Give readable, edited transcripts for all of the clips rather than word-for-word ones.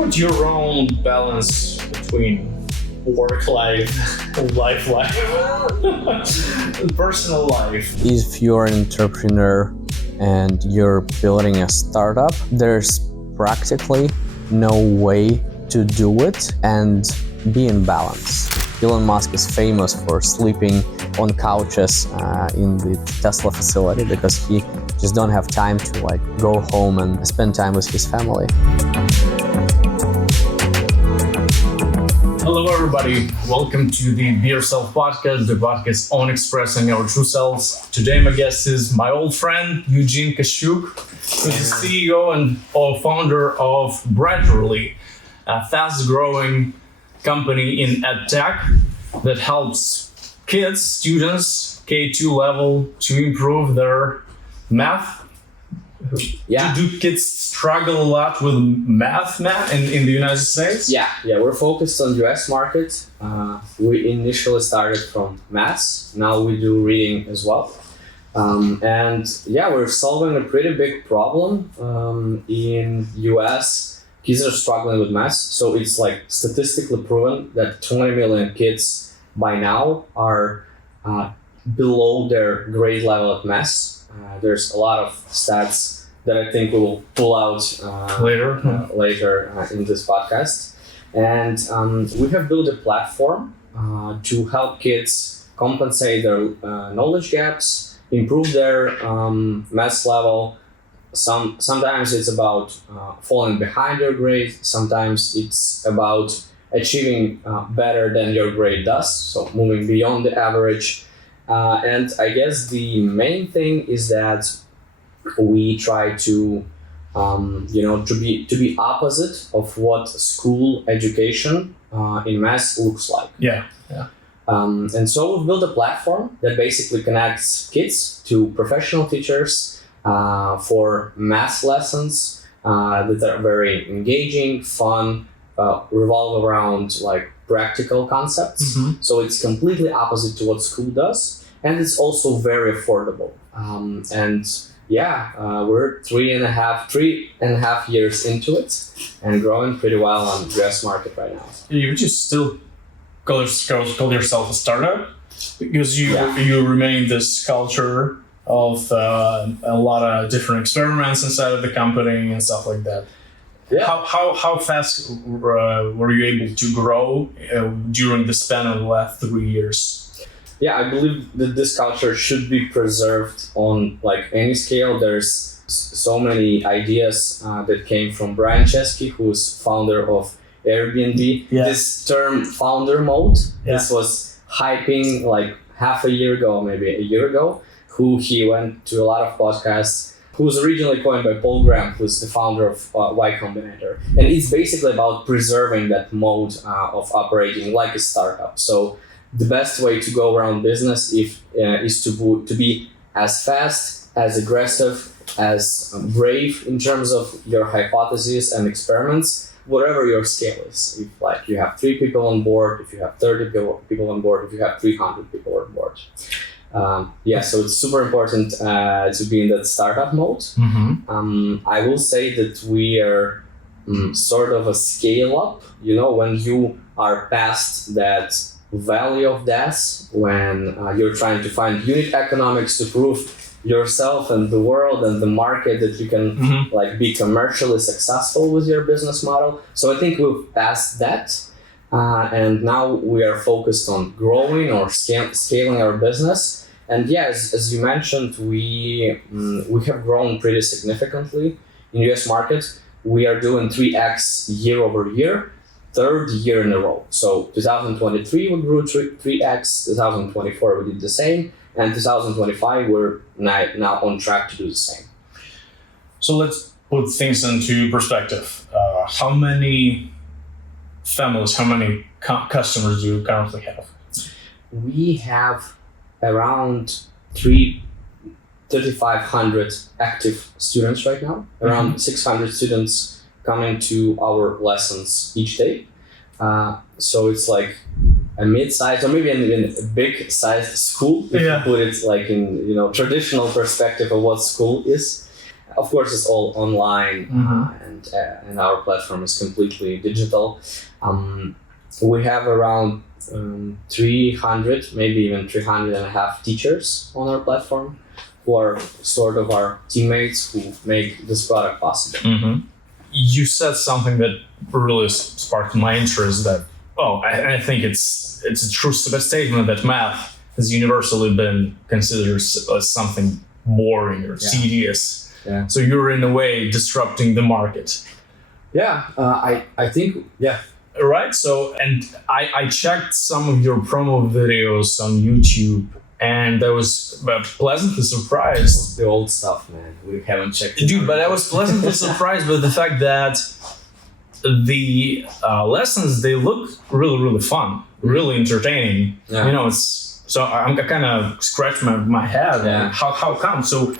about your own balance between work life, life, personal life? If you're an entrepreneur and you're building a startup, there's practically no way to do it and be in balance. Elon Musk is famous for sleeping on couches in the Tesla facility because he just don't have time to go home and spend time with his family. Hello everybody, welcome to the Be Yourself podcast, the podcast on expressing our true selves. Today my guest is my old friend Eugene Kashuk, who's the CEO and founder of Brigtherly, a fast-growing company in edtech that helps kids, students, K2 level, to improve their math. Yeah. Do kids struggle a lot with math in the United States? Yeah, we're focused on US market. We initially started from maths. Now we do reading as well. We're solving a pretty big problem in US. Kids are struggling with math, so it's statistically proven that 20 million kids by now are below their grade level at math. There's a lot of stats that I think we'll pull out later in this podcast. And we have built a platform to help kids compensate their knowledge gaps, improve their math level. Sometimes it's about falling behind your grade. Sometimes it's about achieving better than your grade does, so moving beyond the average. And I guess the main thing is that we try to be opposite of what school education in math looks like. Yeah. And so we've built a platform that basically connects kids to professional teachers for math lessons that are very engaging, fun, revolve around practical concepts. Mm-hmm. So it's completely opposite to what school does, and it's also very affordable. We're three and a half years into it and growing pretty well on the US market right now. You just still call yourself a startup because you remain this culture of a lot of different experiments inside of the company and stuff like that. Yeah. How fast were you able to grow during the span of the last 3 years? Yeah, I believe that this culture should be preserved on any scale. There's so many ideas that came from Chesky, who's founder of Airbnb. Yeah. This term founder mode, this was hyping half a year ago, maybe a year ago, he went to a lot of podcasts, who was originally coined by Paul Graham, who's the founder of Y Combinator. And it's basically about preserving that mode of operating like a startup. So the best way to go around business is to be as fast, as aggressive, as brave in terms of your hypotheses and experiments, whatever your scale is. If you have 3 people on board, if you have 30 people on board, if you have 300 people on board. So it's super important to be in that startup mode. Mm-hmm. I will say that we are sort of a scale up, when you are past that valley of death, when you're trying to find unit economics to prove yourself and the world and the market that you can be commercially successful with your business model. So I think we've passed that. And now we are focused on growing or scaling our business. And as you mentioned, we have grown pretty significantly in US market. We are doing 3x year over year, third year in a row. So 2023 we grew 3x, 2024 we did the same, and 2025 we're now on track to do the same. So let's put things into perspective. How many families, how many customers do you currently have? We have around 3,500 active students right now, around 600 students coming to our lessons each day. So it's a mid-sized or maybe even a big-sized school, if you put it in traditional perspective of what school is. Of course, it's all online, and our platform is completely digital. We have around 300, maybe even 300 and a half teachers on our platform who are sort of our teammates who make this product possible. You said something that really sparked my interest. That I think it's a true statement that math has universally been considered as something boring or tedious. Yeah. So you're in a way disrupting the market. Yeah, I think, yeah. Right. So, and I checked some of your promo videos on YouTube, and I was pleasantly surprised. The old stuff, man. We haven't checked it. Dude, but I was pleasantly surprised by the fact that the lessons, they look really, really fun, really entertaining. Yeah. You know, so I'm kind of scratching my head. Yeah. How come? So,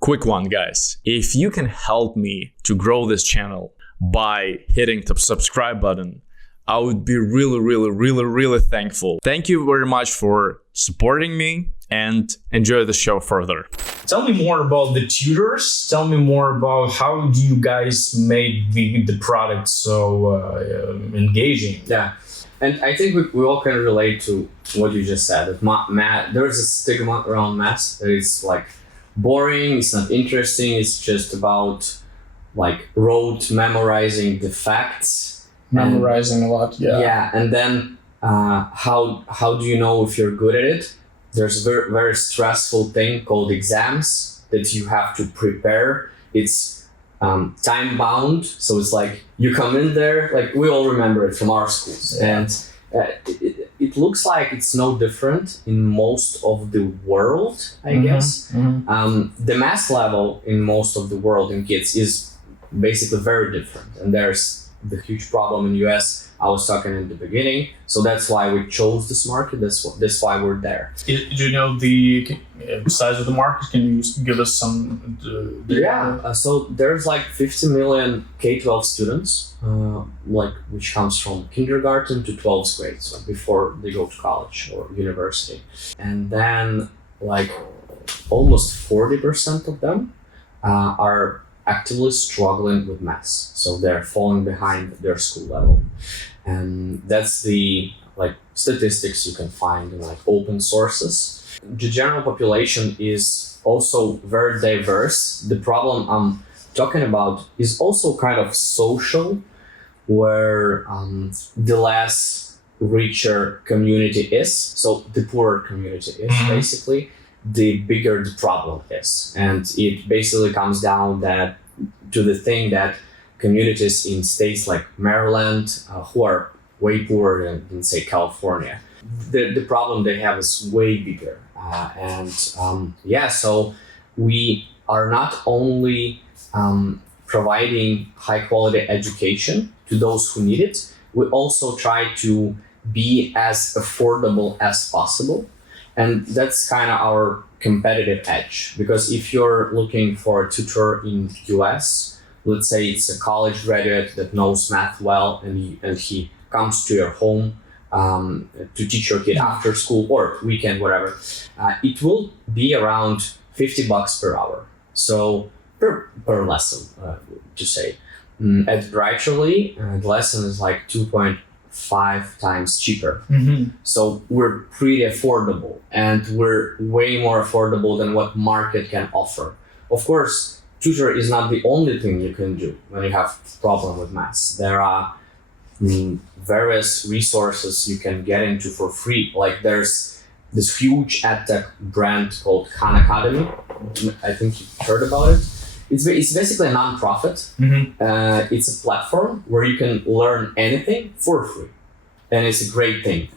quick one, guys. If you can help me to grow this channel by hitting the subscribe button, I would be really, really, really, really thankful. Thank you very much for supporting me, and enjoy the show further. Tell me more about the tutors. Tell me more about how do you guys make the product so engaging. Yeah, and I think we all can relate to what you just said. That math, there is a stigma around math that it's like boring, it's not interesting, it's just about like rote memorizing the facts. Memorizing a lot, Yeah, and then how do you know if you're good at it? There's a very, very stressful thing called exams that you have to prepare. It's time bound, so it's like you come in there, like we all remember it from our schools, and it looks like it's no different in most of the world, I guess. The math level in most of the world in kids is basically very different, and there's the huge problem in US I was talking in the beginning, so that's why we chose this market. That's why we're there. Do you know the size of the market? Can you give us some? So there's like 50 million K-12 students, which comes from kindergarten to 12th grade, so before they go to college or university, and then like almost 40% of them are actively struggling with math, so they're falling behind their school level, and that's the like statistics you can find in like open sources. The general population is also very diverse. The problem I'm talking about is also kind of social, where the less richer community is, so the poorer community is basically, the bigger the problem is. And it basically comes down to the thing that communities in states like Maryland, who are way poorer than say California, the problem they have is way bigger. So we are not only providing high quality education to those who need it, we also try to be as affordable as possible. And that's kind of our competitive edge, because if you're looking for a tutor in US, let's say it's a college graduate that knows math well, and he comes to your home to teach your kid after school or weekend, whatever, it will be around $50 per hour. So per lesson, to say. At Brigtherly, the lesson is like 2.5 times cheaper. So we're pretty affordable, and we're way more affordable than what market can offer. Of course, tutor is not the only thing you can do when you have problem with maths. There are various resources you can get into for free. Like there's this huge edtech brand called Khan Academy. I think you've heard about it. It's basically a non-profit. It's a platform where you can learn anything for free. And it's a great thing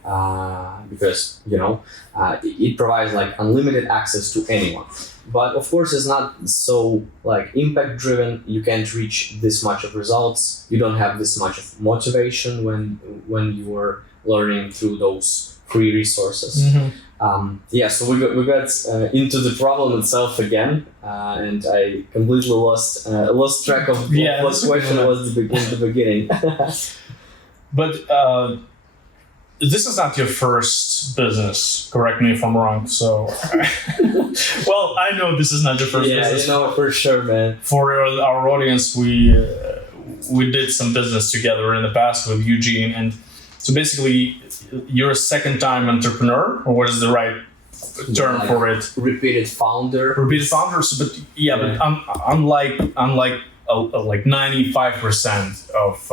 because, it provides like unlimited access to anyone. But of course, it's not so like impact driven. You can't reach this much of results. You don't have this much of motivation when you are learning through those free resources. So we got into the problem itself again, and I completely lost track of what question was in the beginning. But this is not your first business. Correct me if I'm wrong. So, well, I know this is not your first business. For sure, man. For our audience, we did some business together in the past with Eugene, and so basically, you're a second-time entrepreneur, or what is the right term for it? Repeated founder. Repeated founders, but unlike like 95% of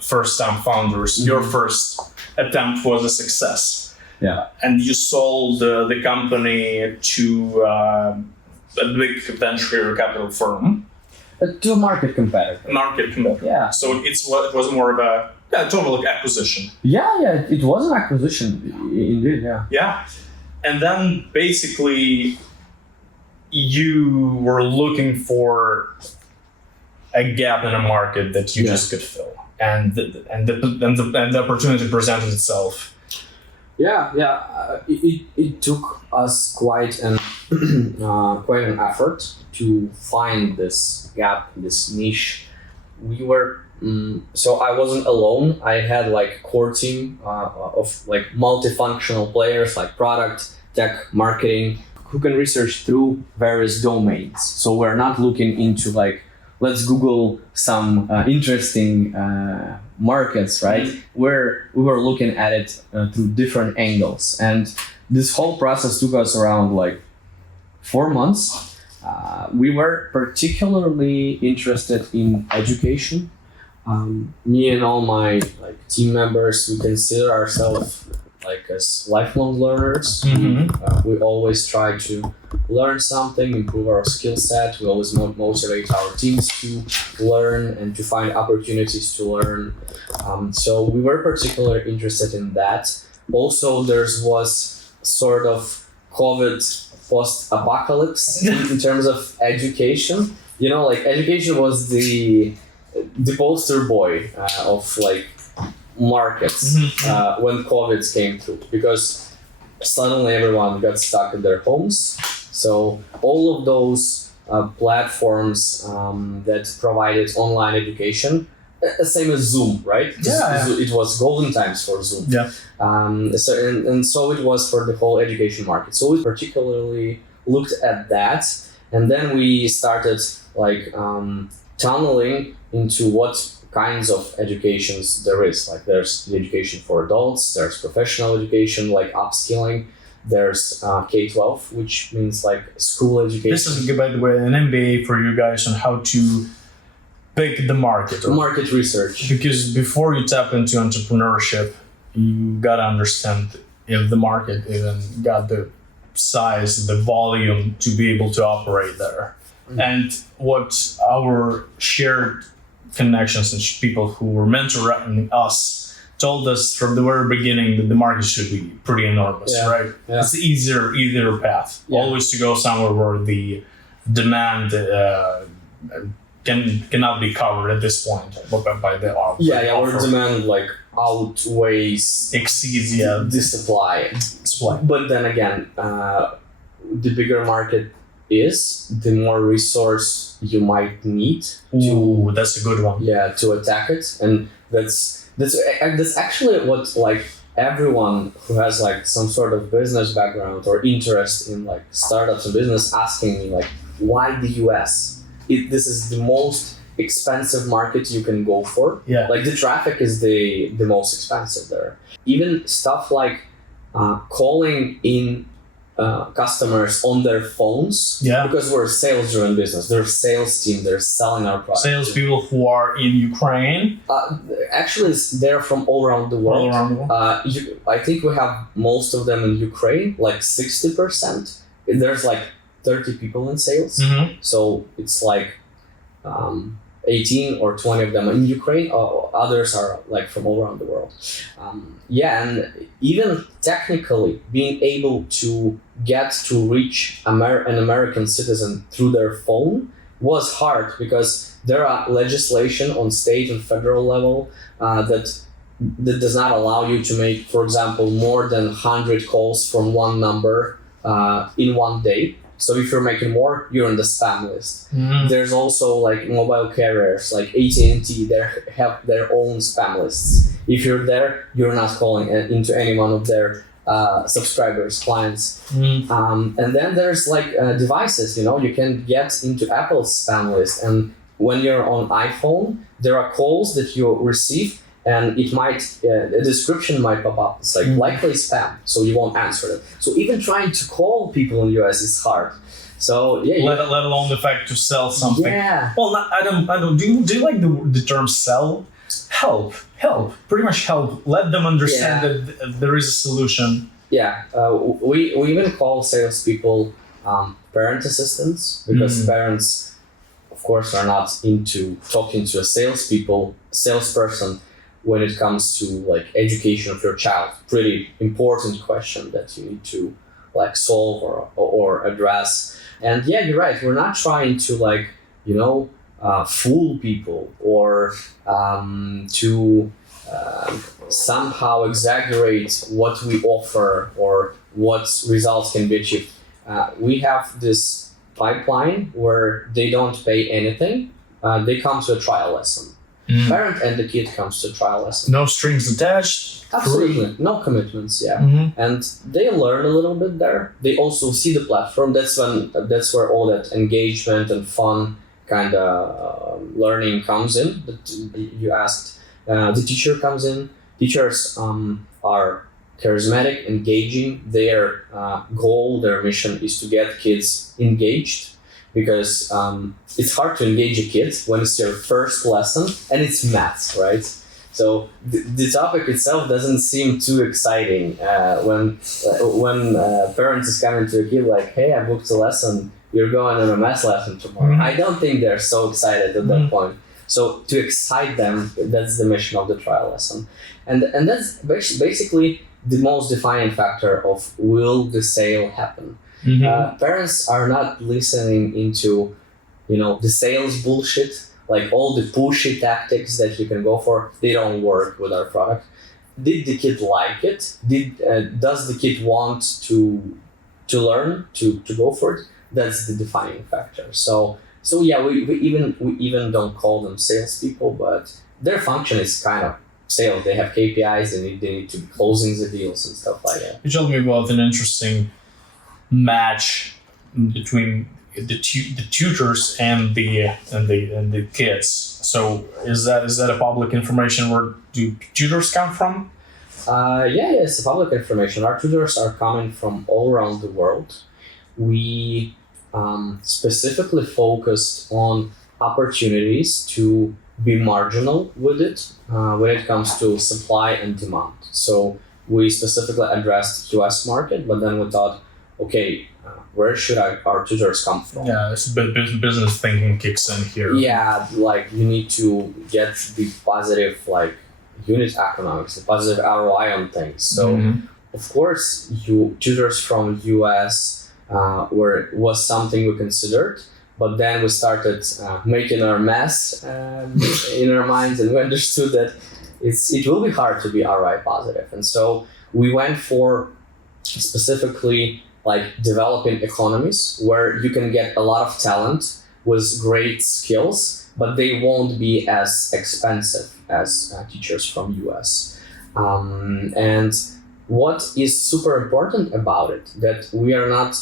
first-time founders, your first attempt was a success. Yeah. And you sold the company to a big venture capital firm. To a market competitor. Yeah. So it was more of a total acquisition. Yeah, it was an acquisition, indeed, yeah. Yeah. And then basically you were looking for a gap in a market that you just could fill. And the opportunity presented itself. It took us quite an effort to find this gap, this niche. We were so I wasn't alone. I had like core team of like multifunctional players like product, tech, marketing, who can research through various domains. So we're not looking into like, let's Google some interesting markets, right? We were looking at it through different angles. And this whole process took us around like 4 months. We were particularly interested in education. Me and all my like team members, we consider ourselves like as lifelong learners. We always try to learn something, improve our skill set. We always motivate our teams to learn and to find opportunities to learn. So we were particularly interested in that. Also, there was sort of COVID post-apocalypse in terms of education. You know, like education was the poster boy of like markets when COVID came through, because suddenly everyone got stuck in their homes. So all of those platforms that provided online education, same as Zoom, right? It was golden times for Zoom. Yeah. So it was for the whole education market. So we particularly looked at that, and then we started like tunneling into what kinds of educations there is. Like there's the education for adults, there's professional education like upskilling, there's K-12, which means like school education. This is, by the way, an MBA for you guys on how to pick the market. Market research. Because before you tap into entrepreneurship, you gotta understand if the market even got the size, the volume to be able to operate there. And what our shared connections and people who were mentoring us told us from the very beginning that the market should be pretty enormous, right? Yeah. It's the easier path. Yeah. Always to go somewhere where the demand cannot be covered at this point by the offer. Where demand like exceeds the supply. But then again, the bigger market is, the more resource you might need that's a good one. To attack it. And that's actually what like everyone who has like some sort of business background or interest in like startups and business asking me like, why the US? This is the most expensive market you can go for. Like the traffic is the most expensive there. Even stuff like calling in customers on their phones, because we're a sales-driven business. They're a sales team. They're selling our product. Salespeople who are in Ukraine. Actually, they're from all around the world. I think we have most of them in Ukraine, like 60%. There's like 30 people in sales, so it's like 18 or 20 of them in Ukraine. Others are like from all around the world. And even technically being able to get to reach an American citizen through their phone was hard, because there are legislation on state and federal level that does not allow you to make, for example, more than 100 calls from one number in one day. So if you're making more, you're on the spam list. There's also like mobile carriers like AT&T, they have their own spam lists. If you're there, you're not calling into any one of their subscribers, clients. And then there's like devices, you can get into Apple's spam list. And when you're on iPhone, there are calls that you receive and it might, a description might pop up. It's like likely spam, so you won't answer it. So even trying to call people in the US is hard. So yeah, let alone the fact to sell something. Yeah. Well, I don't. Do you like the term sell? Help, pretty much help. Let them understand that there is a solution. Yeah, we even call salespeople parent assistants because parents, of course, are not into talking to a salesperson when it comes to like education of your child. Pretty important question that you need to like solve or address. And yeah, you're right. We're not trying to like fool people or to somehow exaggerate what we offer or what results can be achieved. We have this pipeline where they don't pay anything. They come to a trial lesson. Parent and the kid comes to a trial lesson. No strings attached. Absolutely. No commitments, yeah. And they learn a little bit there. They also see the platform. That's where all that engagement and fun kind of learning comes in. That you asked. The teacher comes in. Teachers are charismatic, engaging. Their goal, their mission is to get kids engaged because it's hard to engage a kid when it's your first lesson and it's maths, right? So the topic itself doesn't seem too exciting when parents is coming to a kid like, hey, I booked a lesson, you're going on a math lesson tomorrow. I don't think they're so excited at that point. So to excite them, that's the mission of the trial lesson. And that's basically the most defining factor of will the sale happen. Parents are not listening into, the sales bullshit, like all the pushy tactics that you can go for. They don't work with our product. Did the kid like it? Does the kid want to learn, to go for it? That's the defining factor. So yeah, we even don't call them salespeople, but their function is kind of sales. They have KPIs. They need to be closing the deals and stuff like that. You told me about an interesting match between the tutors and the kids. So is that a public information? Where do tutors come from? Yeah, it's public information. Our tutors are coming from all around the world. We specifically focused on opportunities to be marginal with it when it comes to supply and demand. So we specifically addressed US market, but then we thought, okay, where should our tutors come from? Yeah, it's business thinking kicks in here. Yeah, like you need to get the positive like unit economics, the positive ROI on things. So of course, tutors from US was something we considered, but then we started making our mess in our minds, and we understood that it will be hard to be ROI positive. And so we went for specifically like developing economies where you can get a lot of talent with great skills, but they won't be as expensive as teachers from US. And what is super important about it, that we are not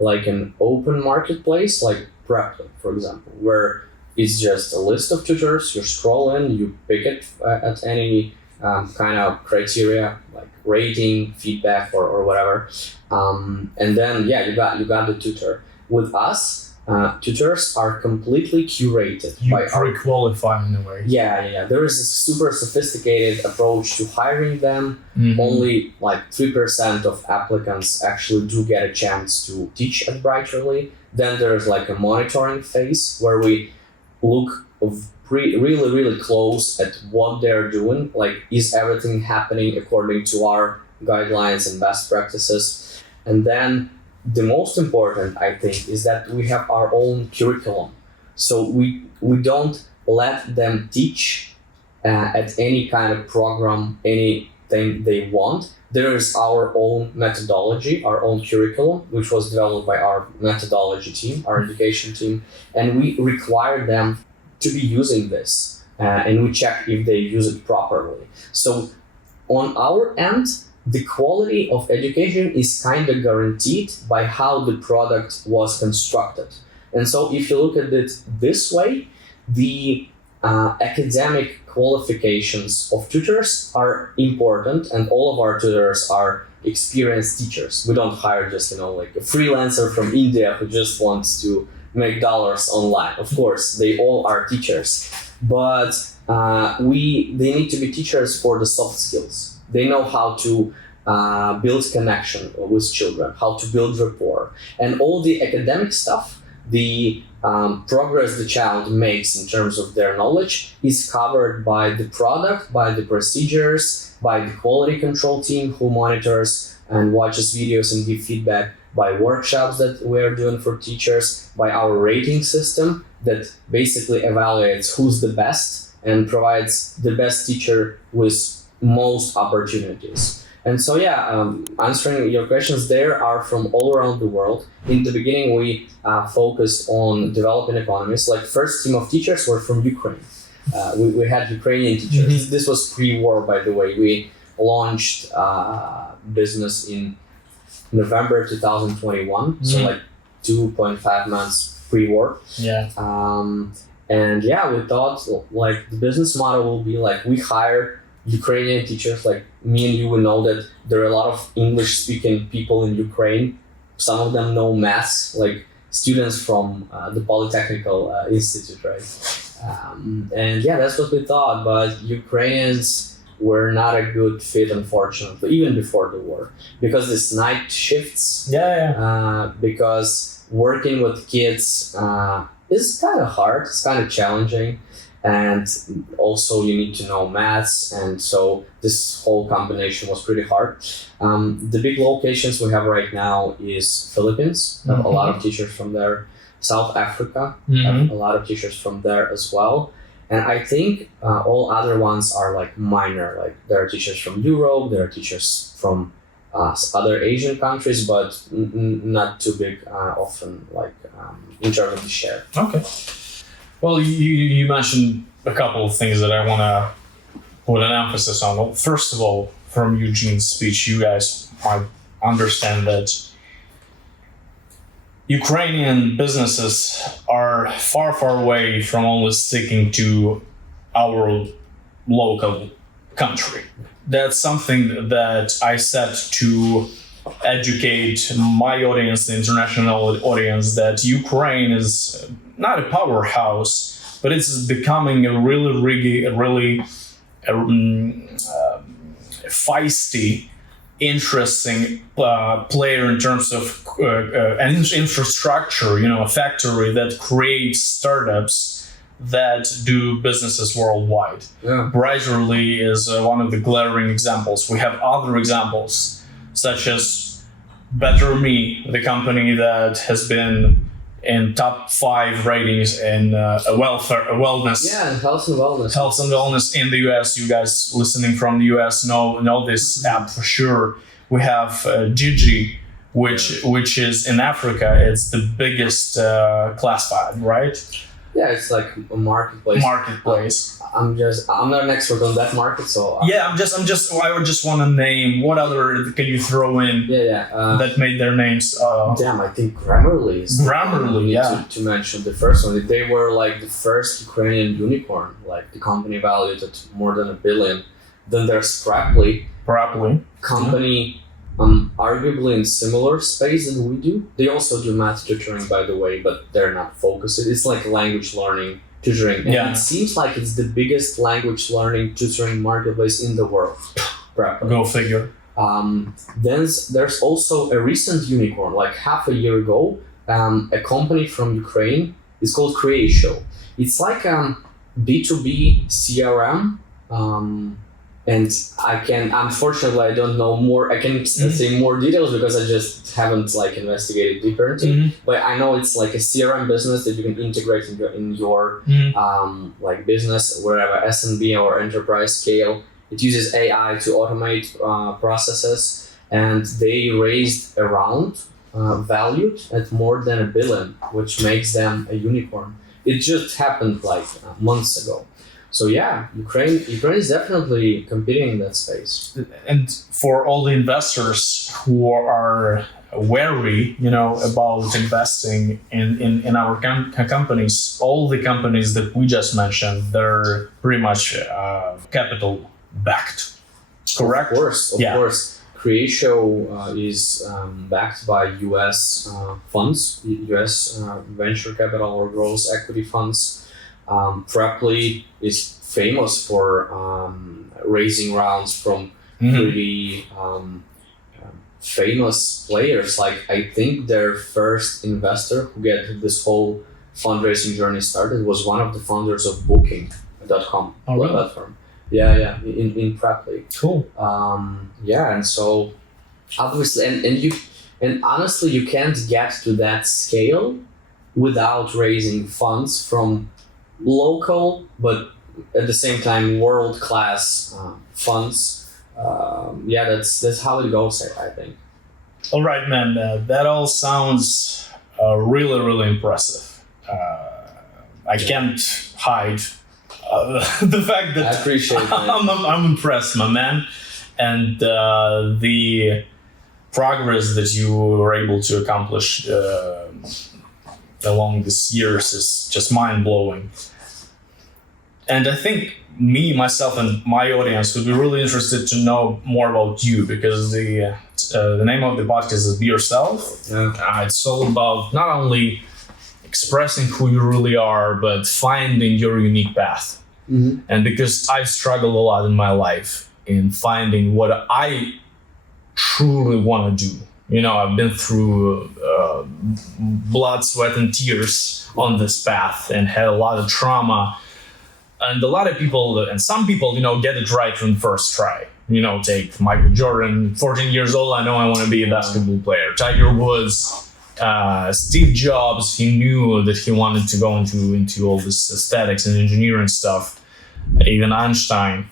like an open marketplace like Brigtherly, for example, where it's just a list of tutors, you scroll in, you pick it at any kind of criteria like rating, feedback, or whatever, and then you got the tutor. With us, tutors are completely curated. You pre-qualify in a way. Yeah. There is a super sophisticated approach to hiring them. Only like 3% of applicants actually do get a chance to teach at Brigtherly. Then there's like a monitoring phase where we look really, really close at what they're doing. Like, is everything happening according to our guidelines and best practices? And then the most important, I think, is that we have our own curriculum. So we don't let them teach at any kind of program, anything they want. There is our own methodology, our own curriculum, which was developed by our methodology team, our education team, and we require them to be using this and we check if they use it properly. So on our end, the quality of education is kind of guaranteed by how the product was constructed. And so if you look at it this way, the academic qualifications of tutors are important, and all of our tutors are experienced teachers. We don't hire just, like a freelancer from India who just wants to make dollars online. Of course, they all are teachers, but they need to be teachers for the soft skills. They know how to build connection with children, how to build rapport, and all the academic stuff, the progress the child makes in terms of their knowledge is covered by the product, by the procedures, by the quality control team who monitors and watches videos and give feedback, by workshops that we're doing for teachers, by our rating system that basically evaluates who's the best and provides the best teacher with most opportunities. And so, answering your questions, there are from all around the world. In the beginning, we focused on developing economies. Like first team of teachers were from Ukraine. We had Ukrainian teachers. Mm-hmm. This was pre-war, by the way. We launched business in November 2021, mm-hmm. So like 2.5 months pre-war. Yeah. We thought like the business model will be like we hire Ukrainian teachers, like me and you will know that there are a lot of English-speaking people in Ukraine. Some of them know maths, like students from the Polytechnical Institute, right? That's what we thought. But Ukrainians were not a good fit, unfortunately, even before the war, because this night shifts. Because working with kids is kind of hard. It's kind of challenging. And also you need to know maths, and so this whole combination was pretty hard. The big locations we have right now is Philippines. We have a lot of teachers from there. South Africa, have a lot of teachers from there as well. And I think all other ones are like minor. Like there are teachers from Europe, there are teachers from other Asian countries, but not too big often, like in terms of the share. Okay. Well, you mentioned a couple of things that I want to put an emphasis on. Well, first of all, from Eugene's speech, you guys might understand that Ukrainian businesses are far, far away from only sticking to our local country. That's something that I set to educate my audience, the international audience, that Ukraine is not a powerhouse, but it's becoming a really feisty, interesting player in terms of an infrastructure, a factory that creates startups that do businesses worldwide. Yeah. Brigtherly is one of the glaring examples. We have other examples, such as Better Me, the company that has been in top 5 ratings in wellness. Yeah, health and wellness. Health and wellness in the US. You guys listening from the US know this app for sure. We have Gigi, which is in Africa. It's the biggest classified, right? Yeah, it's like a marketplace. I'm not an expert on that market, so I would just want to name what other can you throw in that made their names. I think Grammarly is to mention the first one. They were like the first Ukrainian unicorn, like the company valued at more than $1 billion. Then there's Brigtherly company, arguably in similar space than we do. They also do math tutoring, by the way, but they're not focused. It's like language learning tutoring. And it seems like it's the biggest language learning tutoring marketplace in the world. Go figure. Then there's also a recent unicorn, like half a year ago, a company from Ukraine. It's called Creatio. It's like B2B CRM. And unfortunately, I don't know more. I can say more details because I just haven't investigated deeper into it. But I know it's like a CRM business that you can integrate in your business, wherever SMB or enterprise scale. It uses AI to automate processes, and they raised a round valued at more than $1 billion, which makes them a unicorn. It just happened months ago. So yeah, Ukraine is definitely competing in that space. And for all the investors who are wary, about investing in our companies, all the companies that we just mentioned, they're pretty much capital backed. Correct? Of course. Creatio is backed by U.S. funds, U.S. venture capital or growth equity funds. Brigtherly is famous for raising rounds from pretty famous players. Like, I think their first investor who get this whole fundraising journey started was one of the founders of Booking.com platform. Yeah, in Brigtherly. Cool. And so obviously, and honestly, you can't get to that scale without raising funds from local, but at the same time world-class funds. That's how it goes, I think. All right, man. That all sounds really, really impressive. I can't hide the fact that I appreciate it. I'm impressed, my man, and the progress that you were able to accomplish along these years is just mind-blowing. And I think myself, and my audience would be really interested to know more about you, because the name of the podcast is Be Yourself. It's all about not only expressing who you really are, but finding your unique path. And because I've struggled a lot in my life in finding what I truly want to do. I've been through blood, sweat, and tears on this path and had a lot of trauma. And a lot of people, and some people, get it right from the first try. Take Michael Jordan, 14 years old, I know I want to be a basketball player. Tiger Woods, Steve Jobs, he knew that he wanted to go into all this aesthetics and engineering stuff. Even Einstein.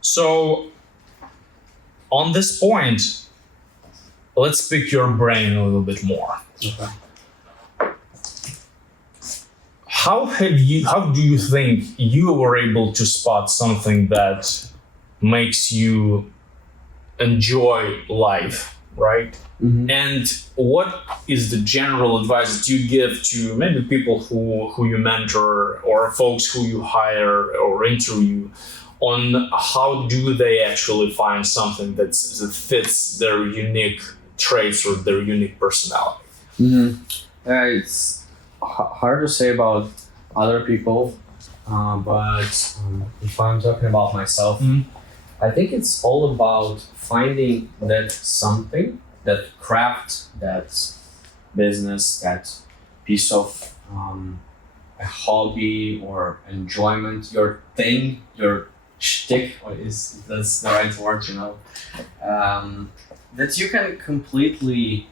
So, on this point, let's pick your brain a little bit more. Okay. How do you think you were able to spot something that makes you enjoy life, right? And what is the general advice that you give to maybe people who you mentor or folks who you hire or interview on how do they actually find something that fits their unique traits or their unique personality? It's hard to say about other people, but if I'm talking about myself, I think it's all about finding that something, that craft, that business, that piece of a hobby or enjoyment, your thing, your shtick, that's the right word, that you can completely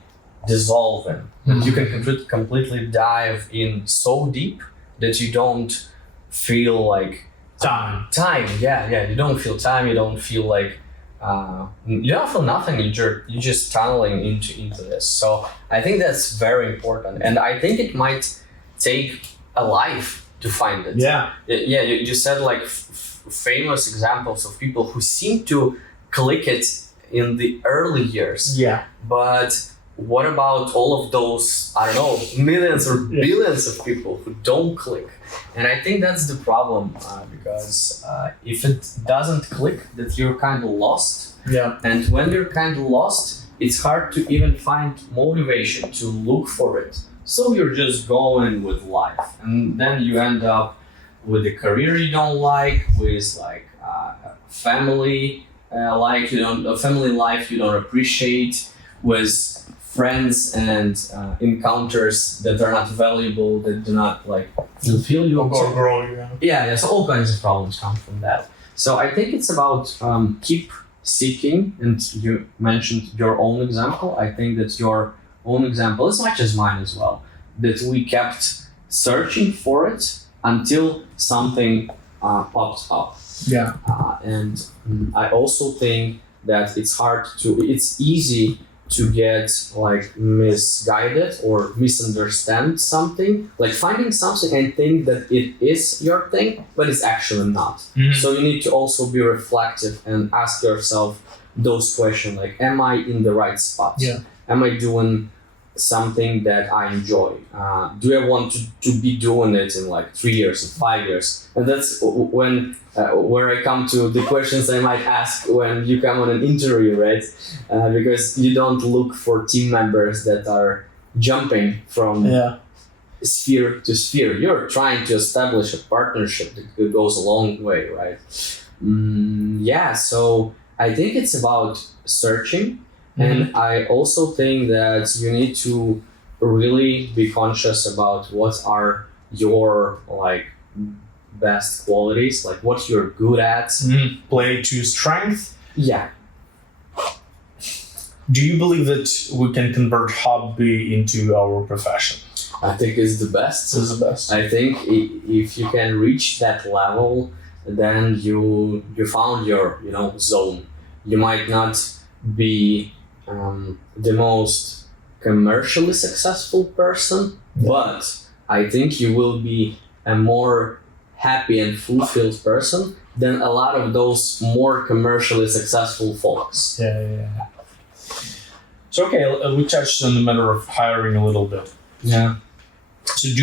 dissolve in, that you can completely dive in so deep that you don't feel like Time. You don't feel time, you don't feel like you don't feel nothing, you're just tunneling into this. So I think that's very important, and I think it might take a life to find it. You said like famous examples of people who seem to click it in the early years, but what about all of those, I don't know, millions or billions of people who don't click? And I think that's the problem, because if it doesn't click, that you're kind of lost. And when you're kind of lost, it's hard to even find motivation to look for it. So you're just going with life. And then you end up with a career you don't like, with like family life you don't appreciate, with friends and encounters that are not valuable, that do not like fulfill you. So all kinds of problems come from that. So I think it's about keep seeking, and you mentioned your own example. I think that your own example is much as mine as well, that we kept searching for it until something pops up. And I also think that it's easy to get like misguided or misunderstand something, like finding something and think that it is your thing, but it's actually not. So you need to also be reflective and ask yourself those questions, like, am I in the right spot? Am I doing something that I enjoy? Do I want to be doing it in like 3 years and 5 years? And that's when where I come to the questions I might ask when you come on an interview, right? Because you don't look for team members that are jumping from sphere to sphere. You're trying to establish a partnership that goes a long way, right? So I think it's about searching. And I also think that you need to really be conscious about what are your like best qualities, like what you're good at. Play to strength. Yeah. Do you believe that we can convert hobby into our profession? I think it's the best. It's the best. I think if you can reach that level, then you found your zone. You might not be the most commercially successful person, but I think you will be a more happy and fulfilled person than a lot of those more commercially successful folks. So we touched on the matter of hiring a little bit. So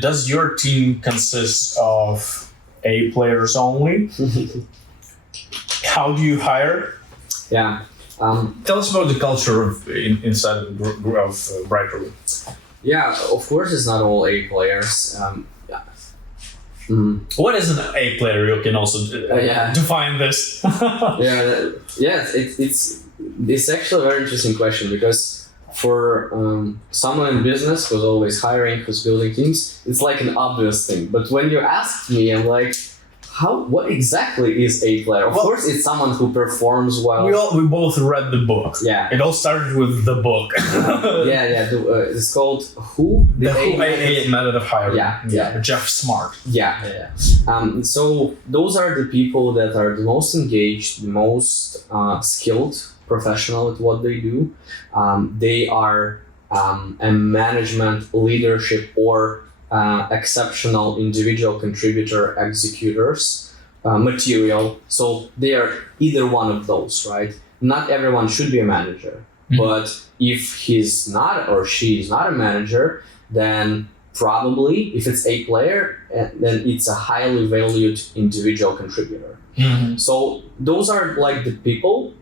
does your team consist of A players only? How do you hire? Tell us about the culture inside of Brigtherly. Of course it's not all A players. What is an A player? You can also define this. It's actually a very interesting question, because for someone in business who's always hiring, who's building teams, it's like an obvious thing. But when you asked me, I'm like, what exactly is A player? Of course, it's someone who performs well. We both read the book. It all started with the book. It's called Who? The Who A Method of Hiring. Jeff Smart. So those are the people that are the most engaged, the most skilled professional at what they do. They are a management, leadership, or exceptional individual contributor executors material. So they are either one of those, right? Not everyone should be a manager, but if he's not or she is not a manager, then probably if it's A player, then it's a highly valued individual contributor. So those are like the people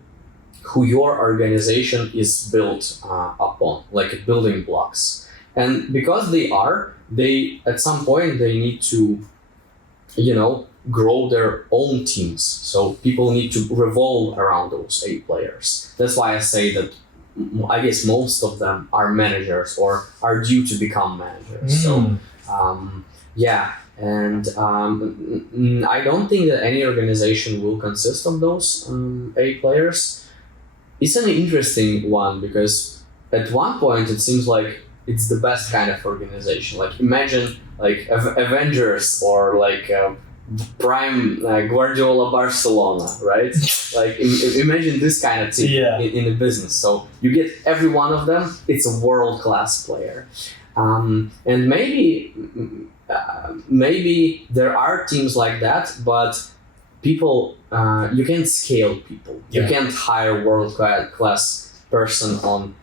who your organization is built upon, like building blocks. And because they at some point they need to, grow their own teams. So people need to revolve around those A players. That's why I say that I guess most of them are managers or are due to become managers. So I don't think that any organization will consist of those A players. It's an interesting one because at one point it seems like it's the best kind of organization. Like imagine like Avengers or like prime Guardiola Barcelona, right? Like imagine this kind of team in the business. So you get every one of them, it's a world-class player. And maybe there are teams like that, but people, you can't scale people. You can't hire world-class person on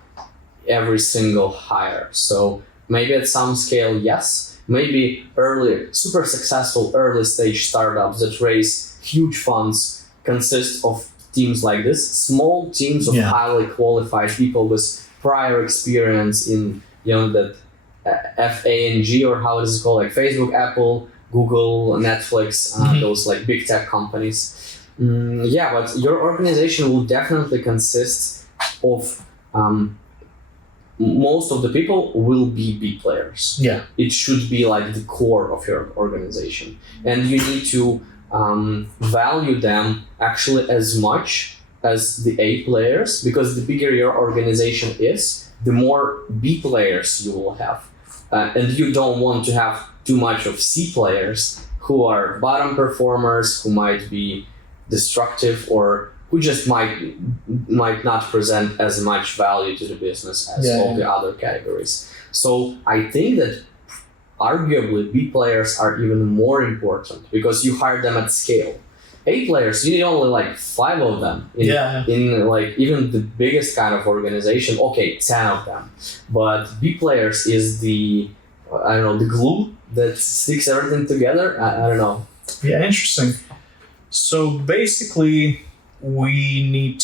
every single hire. So maybe at some scale, yes. Maybe super successful early stage startups that raise huge funds consist of teams like this. Small teams of highly qualified people with prior experience in that FA&G, or how is it called, like Facebook, Apple, Google, Netflix, those like big tech companies. But your organization will definitely consist of most of the people will be B players. It should be like the core of your organization. And you need to value them actually as much as the A players, because the bigger your organization is, the more B players you will have. And you don't want to have too much of C players who are bottom performers, who might be destructive or who just might not present as much value to the business as all the other categories. So I think that arguably B players are even more important because you hire them at scale. A players, you need only like 5 of them in like even the biggest kind of organization. Okay, 10 of them, but B players is the the glue that sticks everything together. I don't know. Yeah, interesting. So basically, we need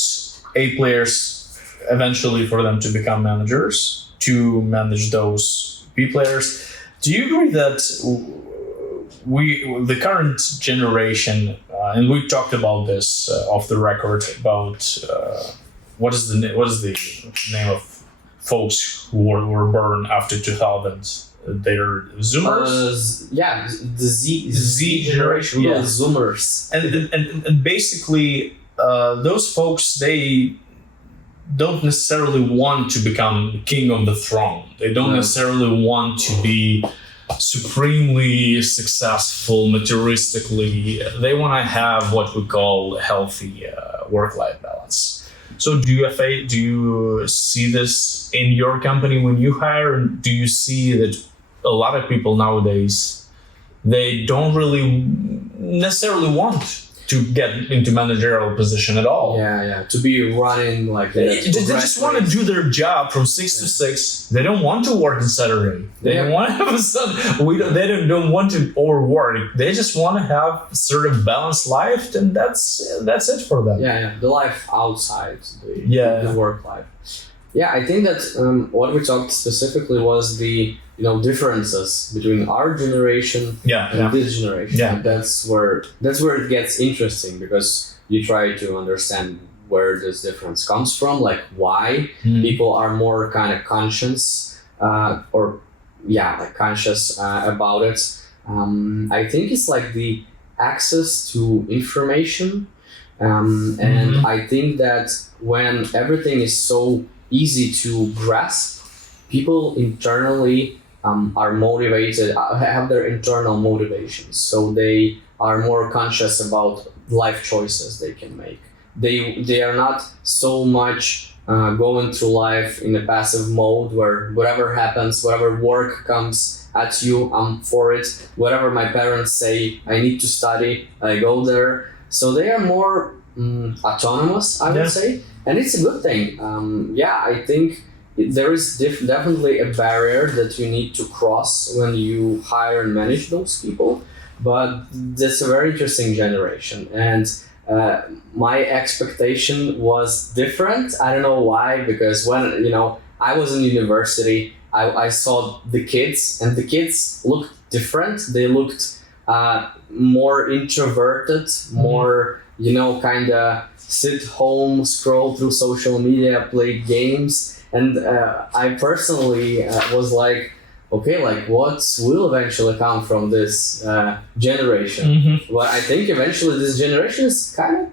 A players eventually for them to become managers to manage those B players. Do you agree that the current generation, and we talked about this off the record about what is the name of folks who were born after 2000? They're Zoomers. The Z generation. Yeah, Zoomers. And basically, those folks, they don't necessarily want to become king of the throne. They don't necessarily want to be supremely successful materialistically. They want to have what we call healthy work-life balance. So do you see this in your company when you hire? And do you see that a lot of people nowadays, they don't really necessarily want to get into managerial position at all? To be running like they just want to do their job from 6 to 6. They don't want to work on Saturday. They don't want to have a Sunday. They don't want to overwork. They just want to have sort of balanced life, and that's it for them. The life outside the work life. I think that what we talked specifically was the differences between our generation and this generation. And that's where it gets interesting, because you try to understand where this difference comes from, like why people are more kind of conscious conscious about it. I think it's like the access to information, and I think that when everything is so easy to grasp, people internally are motivated, have their internal motivations, so they are more conscious about life choices they can make. They are not so much going through life in a passive mode where whatever happens, whatever work comes at you, I'm for it. Whatever my parents say I need to study, I go there. So they are more autonomous, I would say, and it's a good thing. I think there is definitely a barrier that you need to cross when you hire and manage those people, but that's a very interesting generation, and my expectation was different. I don't know why, because when I was in university, I saw the kids, and the kids looked different. They looked more introverted, more kind of sit home, scroll through social media, play games. And I personally was like, okay, like what will eventually come from this generation? Well, I think eventually this generation is kind of,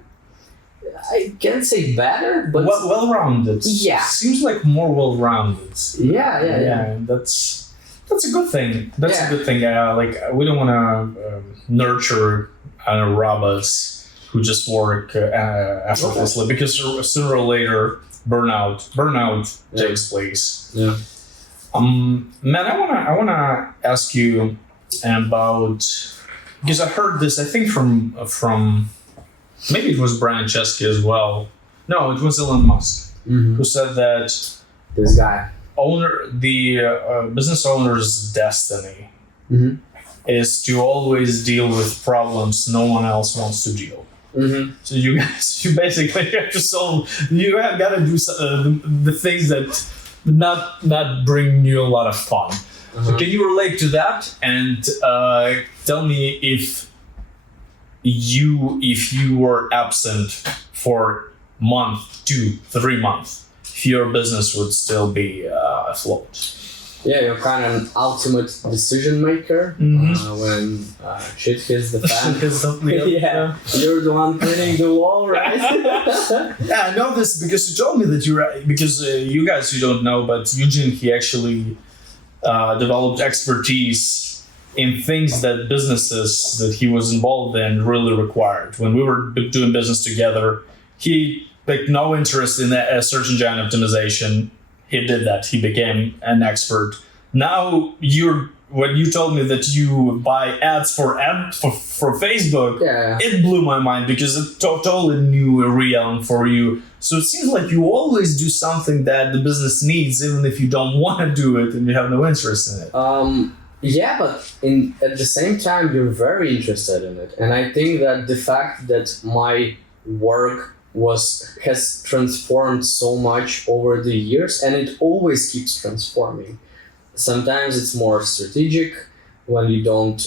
I can't say better, but well-rounded. Yeah, seems like more well-rounded. Yeah. That's a good thing. That's a good thing. Like we don't want to nurture robots who just work effortlessly, because sooner or later burnout takes place. Yeah. Man, I wanna ask you about, because I heard this, I think from maybe it was Brian Chesky as well. No, it was Elon Musk who said that this guy business owner's destiny is to always deal with problems no one else wants to deal. So you basically have to solve. You have got to do the things that not bring you a lot of fun. So can you relate to that, and tell me if you were absent for a month, 2, 3 months, if your business would still be afloat? Yeah, you're kind of an ultimate decision maker when shit hits the fan. You're the one hitting the wall, right? I know this because you told me that you guys who don't know, but Eugene, he actually developed expertise in things that businesses that he was involved in really required. When we were doing business together, he like no interest in search engine optimization. He did that. He became an expert. Now when you told me that you buy ads for Facebook, it blew my mind because it's totally new realm for you. So it seems like you always do something that the business needs, even if you don't want to do it and you have no interest in it. Yeah, but at the same time, you're very interested in it. And I think that the fact that my work has transformed so much over the years, and it always keeps transforming. Sometimes it's more strategic when you don't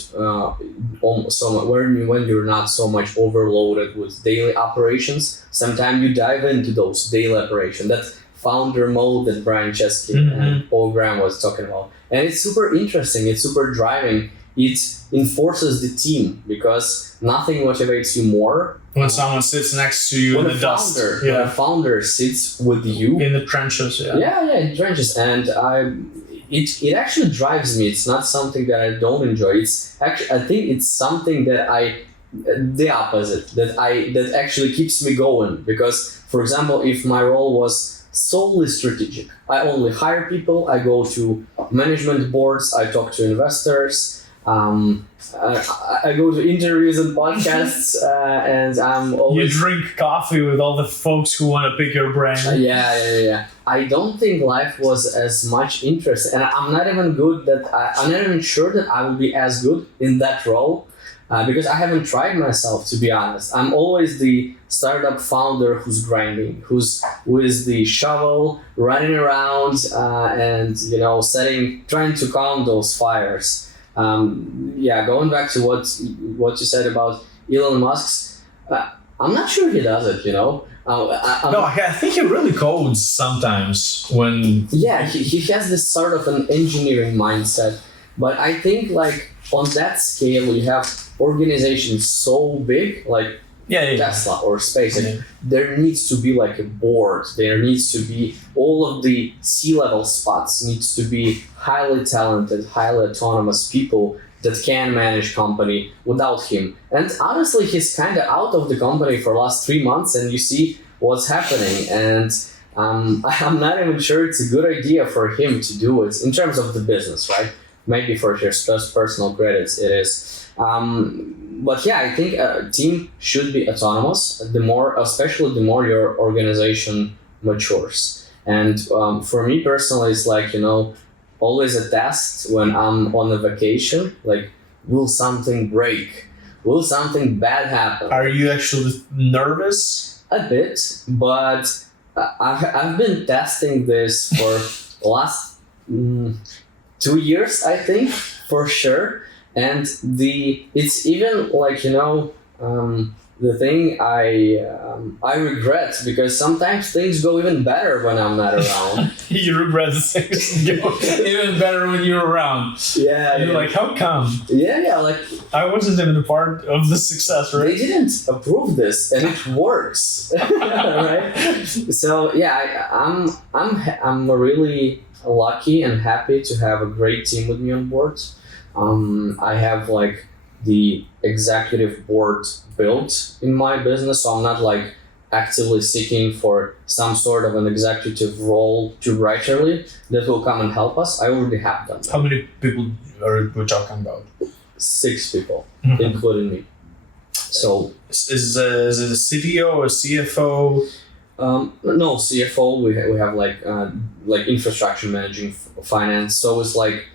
when you're not so much overloaded with daily operations. Sometimes you dive into those daily operations. That founder mode that Brian Chesky and Paul Graham was talking about. And it's super interesting, it's super driving. It enforces the team because nothing motivates you more when someone sits next to you in the dust. When a founder sits with you in the trenches. In the trenches. And it actually drives me. It's not something that I don't enjoy. It's actually, I think it's something that the opposite, that actually keeps me going. Because, for example, if my role was solely strategic, I only hire people, I go to management boards, I talk to investors, I go to interviews and podcasts, and I'm always... You drink coffee with all the folks who want to pick your brain. Yeah. I don't think life was as much interest, and I'm not even I'm not even sure that I will be as good in that role, because I haven't tried myself, to be honest. I'm always the startup founder who's grinding, who's with the shovel, running around, and trying to calm those fires. Going back to what you said about Elon Musk, I'm not sure he does it. I think he really codes sometimes when. Yeah, he has this sort of an engineering mindset, but I think like on that scale, you have organizations so big like Tesla or SpaceX. There needs to be like a board. There needs to be all of the C-level spots needs to be highly talented, highly autonomous people that can manage company without him. And honestly, he's kind of out of the company for the last 3 months, and you see what's happening. And I'm not even sure it's a good idea for him to do it in terms of the business, right? Maybe for his personal credits, it is. But yeah, I think a team should be autonomous. Especially the more your organization matures. And for me personally, it's like always a test when I'm on a vacation. Like, will something break? Will something bad happen? Are you actually nervous? A bit, but I've been testing this for the last 2 years, I think, for sure. And it's even like the thing I regret, because sometimes things go even better when I'm not around. You regret the things go even better when you're around. Yeah. You're like, how come? Yeah. Like, I wasn't even a part of the success, right? They didn't approve this, and it works, right? So yeah, I'm really lucky and happy to have a great team with me on board. I have like the executive board built in my business, so I'm not like actively seeking for some sort of an executive role to Brigtherly that will come and help us. I already have them. How many people are we talking about? 6 people, including me. So is it a CTO or CFO? No, CFO. We have like infrastructure managing finance. So it's like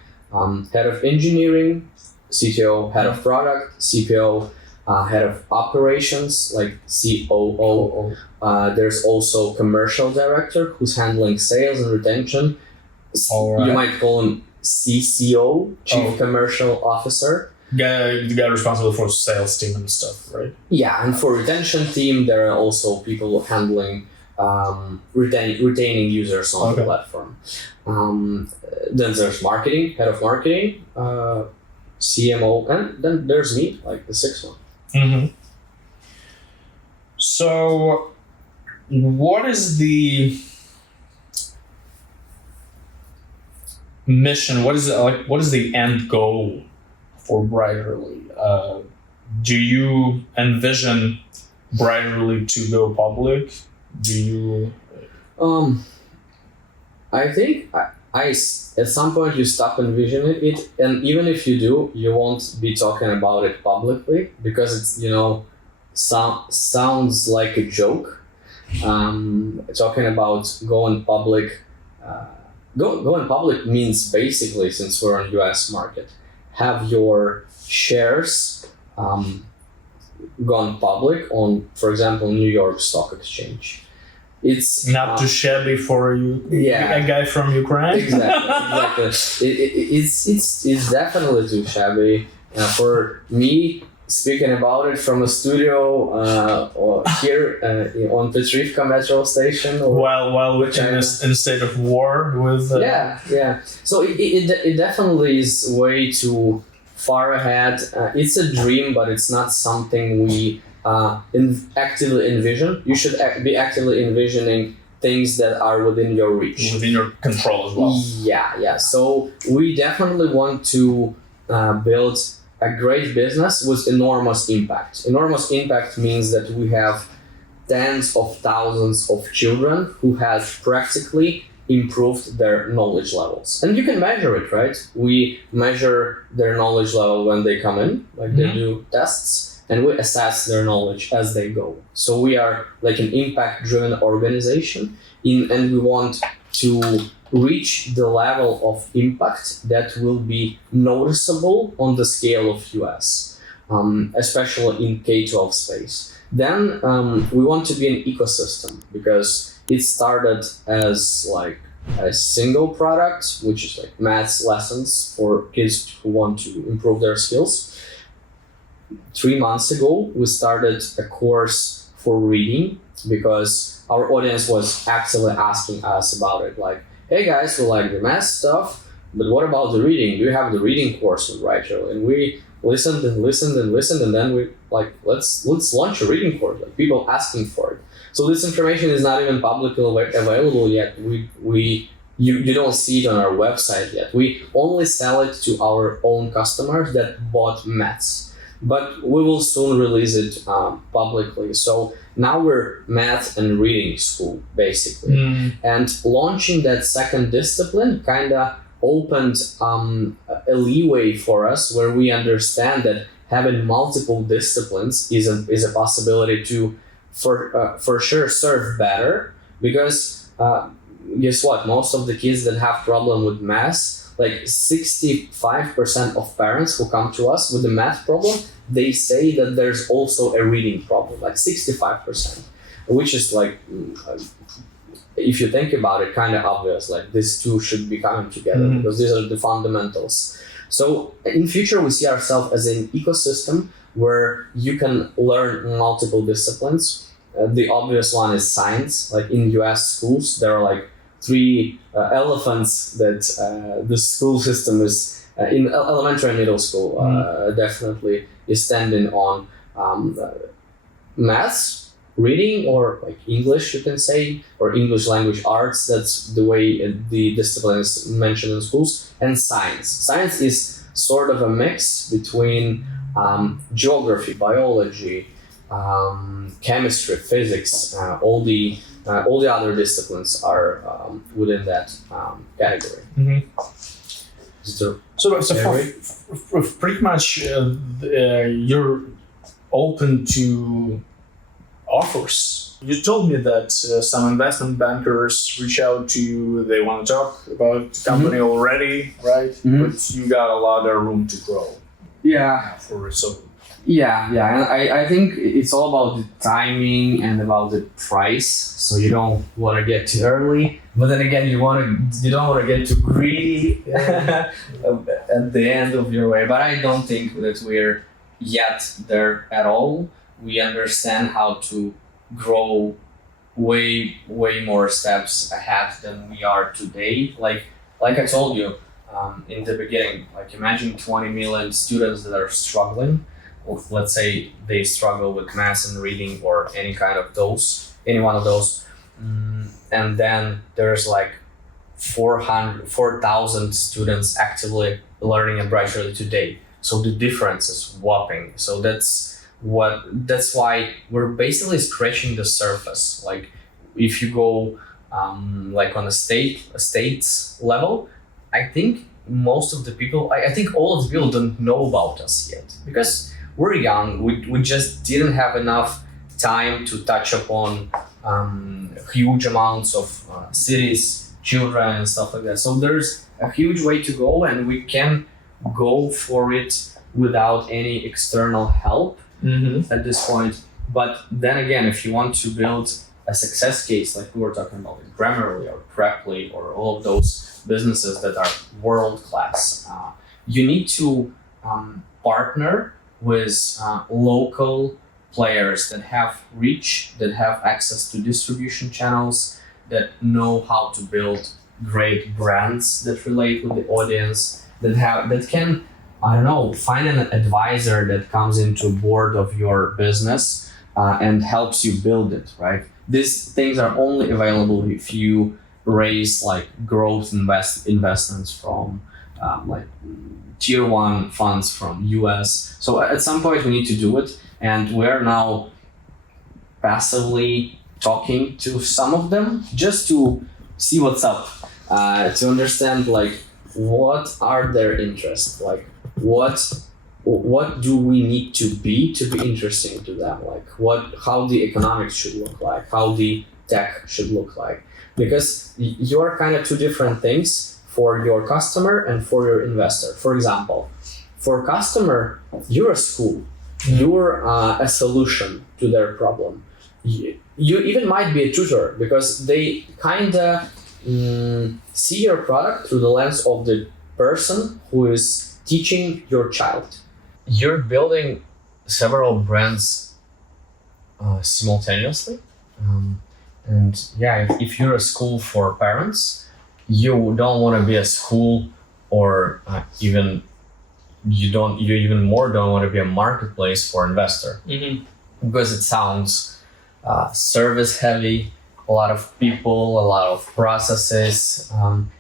head of engineering, CTO, head of product, CPO, head of operations, like COO. There's also commercial director who's handling sales and retention. Right. You might call him CCO, Chief Commercial Officer. The guy responsible for sales team and stuff, right? Yeah, and for retention team, there are also people handling retaining users on the platform. Then there's marketing, head of marketing, CMO, and then there's me, like the 6th one. Mm-hmm. So, what is the mission? What is the end goal for Brigtherly? Do you envision Brigtherly to go public? Do you? I think at some point you stop envisioning it, and even if you do, you won't be talking about it publicly because it's sounds like a joke. Talking about going public. Going public means basically, since we're on US market, have your shares gone public on, for example, New York Stock Exchange. It's Not too shabby for you, a guy from Ukraine. Exactly. It's definitely too shabby. For me, speaking about it from a studio or here on Petrivka metro station. While we're in a state of war with. Yeah. So it definitely is way too far ahead. It's a dream, but it's not something we actively envision. You should be actively envisioning things that are within your reach. Within your control as well. Yeah. So we definitely want to build a great business with enormous impact. Enormous impact means that we have tens of thousands of children who have practically improved their knowledge levels. And you can measure it, right? We measure their knowledge level when they come in, like they do tests, and we assess their knowledge as they go. So we are like an impact-driven organization, and we want to reach the level of impact that will be noticeable on the scale of US, especially in K-12 space. Then we want to be an ecosystem because it started as like a single product, which is like maths lessons for kids who want to improve their skills. 3 months ago, we started a course for reading because our audience was actively asking us about it. Like, hey guys, we like the math stuff, but what about the reading? Do you have the reading course on Brigtherly? And we listened, and then we like, let's launch a reading course. Like people asking for it. So this information is not even publicly available yet. You don't see it on our website yet. We only sell it to our own customers that bought maths. But we will soon release it publicly. So now we're math and reading school, basically. And launching that second discipline kind of opened a leeway for us where we understand that having multiple disciplines is a possibility to, for sure, serve better. Because guess what? Most of the kids that have problem with math, like 65% of parents who come to us with a math problem, they say that there's also a reading problem, like 65%, which is like, if you think about it, kind of obvious, like these two should be coming together because these are the fundamentals. So in future, we see ourselves as an ecosystem where you can learn multiple disciplines. The obvious one is science. Like in US schools, there are like 3 elephants that the school system is in elementary and middle school definitely is standing on maths, reading, or like English, you can say, or English language arts. That's the way the discipline is mentioned in schools, and science. Science is sort of a mix between geography, biology, chemistry, physics, all the other disciplines are within that category. So for pretty much you're open to offers. You told me that some investment bankers reach out to you, they want to talk about the company already, right? But you got a lot of room to grow. Yeah. And I think it's all about the timing and about the price. So you don't want to get too early, but then again, you don't want to get too greedy at the end of your way. But I don't think that we're yet there at all. We understand how to grow way more steps ahead than we are today. Like I told you in the beginning, like imagine 20 million students that are struggling. Let's say they struggle with math and reading or any one of those, and then there's like 4,000 students actively learning at Brigtherly today. So the difference is whopping. So that's that's why we're basically scratching the surface. Like if you go like on a states level, I think most of the people, I think all of the people don't know about us yet because we're young. We just didn't have enough time to touch upon huge amounts of cities, children, and stuff like that. So there's a huge way to go, and we can go for it without any external help at this point. But then again, if you want to build a success case like we were talking about in Grammarly or Preply or all of those businesses that are world class, you need to partner with local players that have reach, that have access to distribution channels, that know how to build great brands that relate with the audience, that can, I don't know, find an advisor that comes into board of your business and helps you build it, right? These things are only available if you raise like growth investments from like tier 1 funds from US. So at some point we need to do it, and we're now passively talking to some of them just to see what's up, to understand like what are their interests, like what do we need to be interesting to them, like how the economics should look like, how the tech should look like, because you're kind of two different things for your customer and for your investor. For example, for customer, you're a school, you're a solution to their problem. You even might be a tutor because they kind of see your product through the lens of the person who is teaching your child. You're building several brands simultaneously. And yeah, if you're a school for parents, you don't want to be a school, or you even more don't want to be a marketplace for investor, because it sounds service heavy, a lot of people, a lot of processes.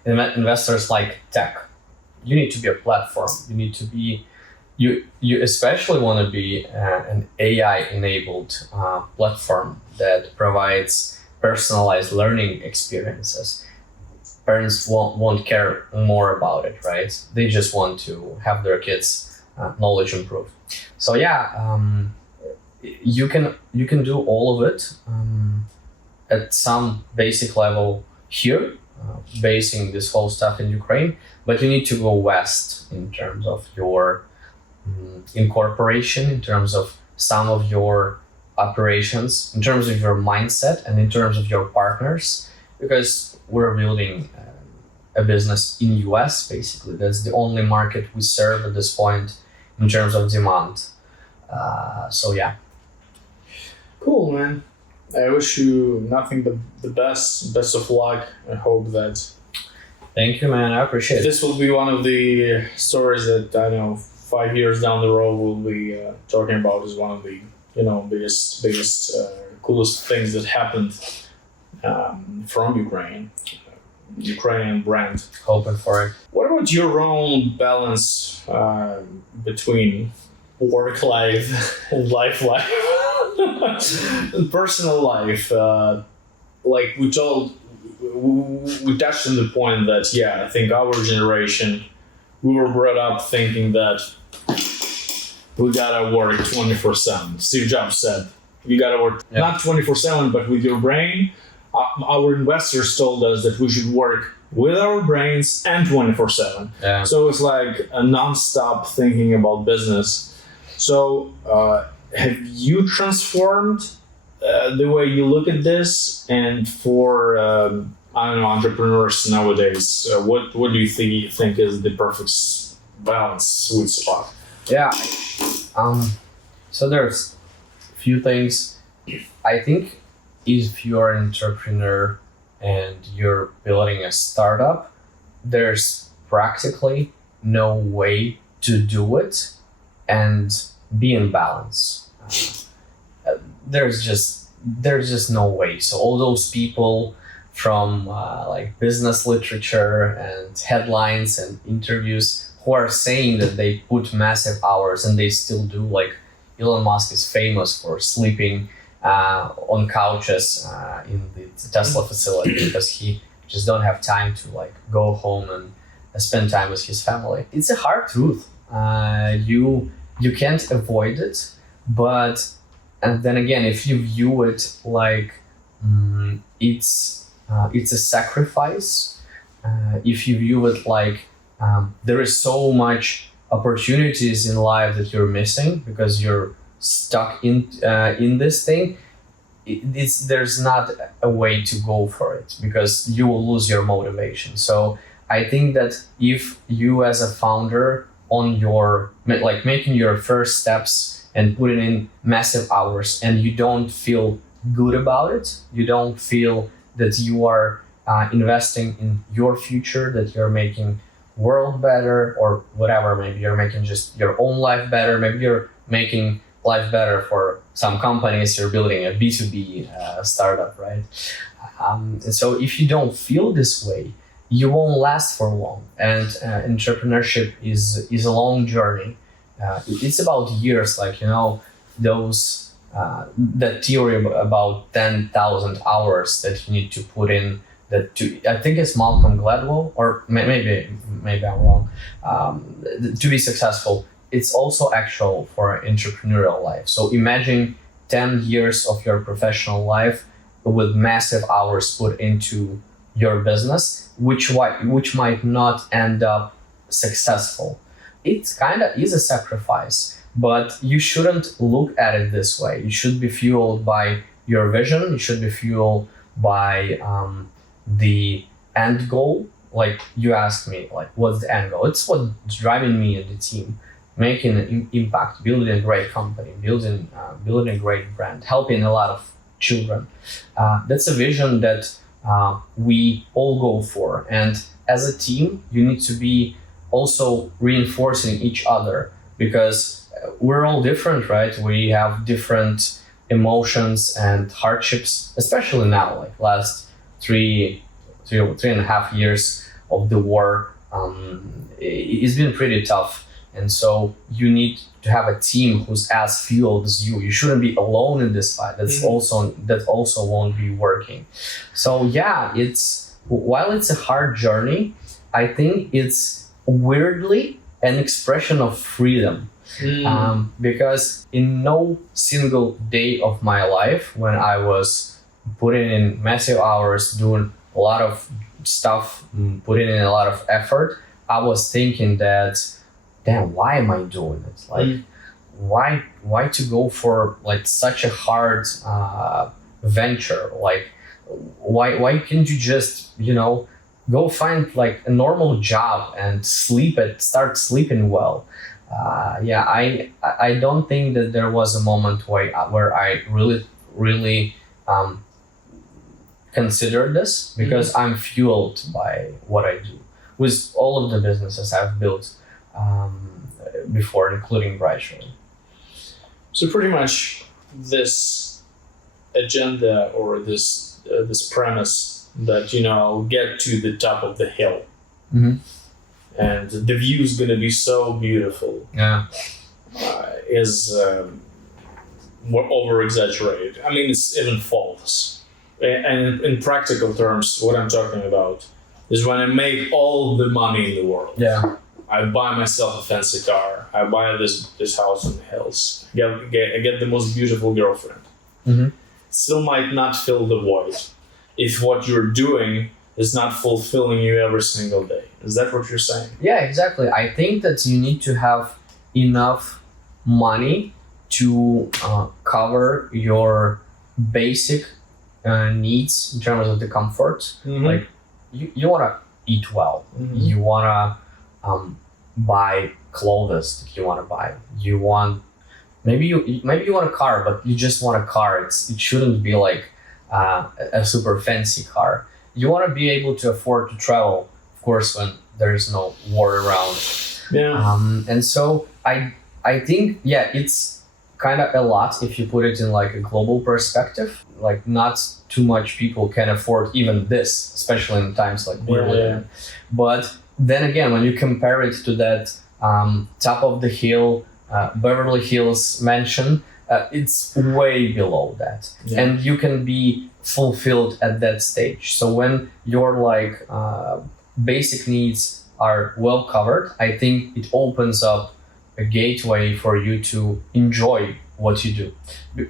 Investors like tech. You need to be a platform. You need to be, you especially want to be an AI enabled platform that provides personalized learning experiences. Parents won't care more about it, right? They just want to have their kids' knowledge improved. So yeah, you can do all of it at some basic level here, basing this whole stuff in Ukraine, but you need to go west in terms of your incorporation, in terms of some of your operations, in terms of your mindset, and in terms of your partners, because we're building a business in US, basically. That's the only market we serve at this point in terms of demand. So yeah. Cool, man. I wish you nothing but the best of luck. I hope that... Thank you, man. I appreciate it. This will be one of the stories that, I know, 5 years down the road we'll be talking about as one of the, biggest, coolest things that happened from Ukraine. Ukrainian brand. Hoping for it. What about your own balance between work life and life and personal life? Like we touched on the point that, yeah, I think our generation, we were brought up thinking that we gotta work 24/7. Steve Jobs said, you gotta work not 24/7, but with your brain. Our investors told us that we should work with our brains and 24/7. Yeah. So it's like a non-stop thinking about business. So have you transformed the way you look at this? And for entrepreneurs nowadays, what do you think is the perfect balance, sweet spot? Yeah. So there's a few things. I think if you're an entrepreneur and you're building a startup, there's practically no way to do it and be in balance. There's just no way. So all those people from like business literature and headlines and interviews who are saying that they put massive hours and they still do like Elon Musk is famous for sleeping on couches in the Tesla facility because he just don't have time to like go home and spend time with his family. It's a hard truth. You can't avoid it, but and then again, if you view it like it's a sacrifice, if you view it like there is so much opportunities in life that you're missing because you're stuck in this thing, there's not a way to go for it because you will lose your motivation. So I think that if you as a founder on your like making your first steps and putting in massive hours and you don't feel good about it, you don't feel that you are investing in your future, that you're making world better or whatever, maybe you're making just your own life better, maybe you're making life better for some companies, you're building a B2B startup, right? And so if you don't feel this way, you won't last for long. And entrepreneurship is a long journey. It's about years, like, you know, those that theory about 10,000 hours that you need to put in. I think it's Malcolm Gladwell, or maybe I'm wrong. To be successful, it's also actual for entrepreneurial life. So imagine 10 years of your professional life with massive hours put into your business, which might not end up successful. It kind of is a sacrifice, but you shouldn't look at it this way. You should be fueled by your vision. You should be fueled by the end goal. Like you asked me, like, what's the end goal? It's what's driving me and the team, making an impact, building a great company, building a great brand, helping a lot of children. That's a vision that we all go for. And as a team, you need to be also reinforcing each other because we're all different, right? We have different emotions and hardships, especially now, like last three and a half years of the war. It's been pretty tough. And so you need to have a team who's as fueled as you. You shouldn't be alone in this fight. That also won't be working. So yeah, while it's a hard journey, I think it's weirdly an expression of freedom. Because in no single day of my life when I was putting in massive hours, doing a lot of stuff, putting in a lot of effort, I was thinking that, damn, why am I doing it? Like, why to go for like such a hard venture? Like, why can't you just, you know, go find like a normal job and start sleeping well? I don't think that there was a moment where I really considered this because I'm fueled by what I do with all of the businesses I've built before, including Brigtherly. So pretty much this agenda or this premise that, you know, I'll get to the top of the hill. Mm-hmm. And the view is going to be so beautiful. Yeah, is more over-exaggerated. I mean, it's even false. And in practical terms, what I'm talking about is when I make all the money in the world. Yeah. I buy myself a fancy car. I buy this house in the hills. I get the most beautiful girlfriend. Mm-hmm. Still might not fill the void if what you're doing is not fulfilling you every single day. Is that what you're saying? Yeah, exactly. I think that you need to have enough money to cover your basic needs in terms of the comfort. Mm-hmm. Like you want to eat well. Mm-hmm. You want to buy clothes that you want to buy. You want maybe you want a car, but you just want a car. It shouldn't be like a super fancy car. You want to be able to afford to travel, of course, when there is no war around. Yeah. And so I think, yeah, it's kind of a lot if you put it in like a global perspective. Like not too much people can afford even this, especially in times like we're living in. But then again, when you compare it to that top of the hill Beverly Hills mansion. It's way below that, and you can be fulfilled at that stage. So when your basic needs are well covered, I think it opens up a gateway for you to enjoy what you do.